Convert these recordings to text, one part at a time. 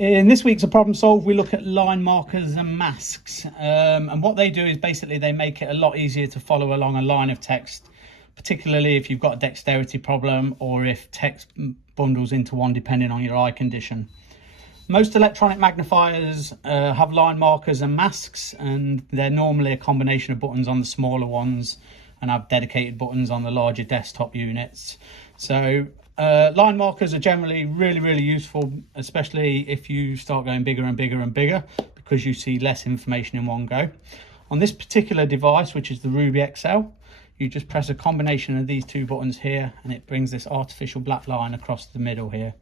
In this week's A Problem Solved, we look at line markers and masks. And what they do is basically they make it a lot easier to follow along a line of text, particularly if you've got a dexterity problem or if text bundles into one depending on your eye condition. Most electronic magnifiers have line markers and masks, and they're normally a combination of buttons on the smaller ones and have dedicated buttons on the larger desktop units. So line markers are generally really useful, especially if you start going bigger and bigger and bigger, because you see less information in one go. On this particular device, which is the Ruby XL, you just press a combination of these two buttons here and it brings this artificial black line across the middle here.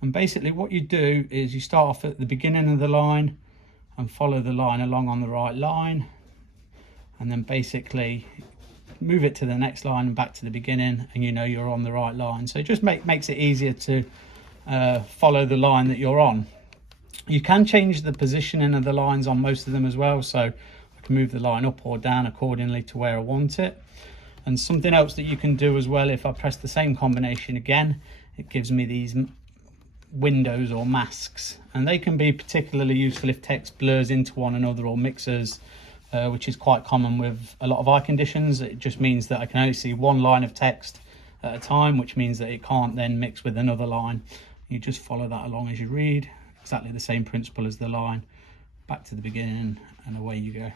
And basically what you do is you start off at the beginning of the line and follow the line along on the right line, and then basically move it to the next line and back to the beginning, and you know you're on the right line. So it just makes it easier to follow the line that you're on. You can change the positioning of the lines on most of them as well, so I can move the line up or down accordingly to where I want it. And something else that you can do as well, if I press the same combination again, it gives me these windows or masks, and they can be particularly useful if text blurs into one another or mixes, which is quite common with a lot of eye conditions. It just means that I can only see one line of text at a time, which means that it can't then mix with another line. You just follow that along as you read, exactly the same principle as the line, back to the beginning, and away you go.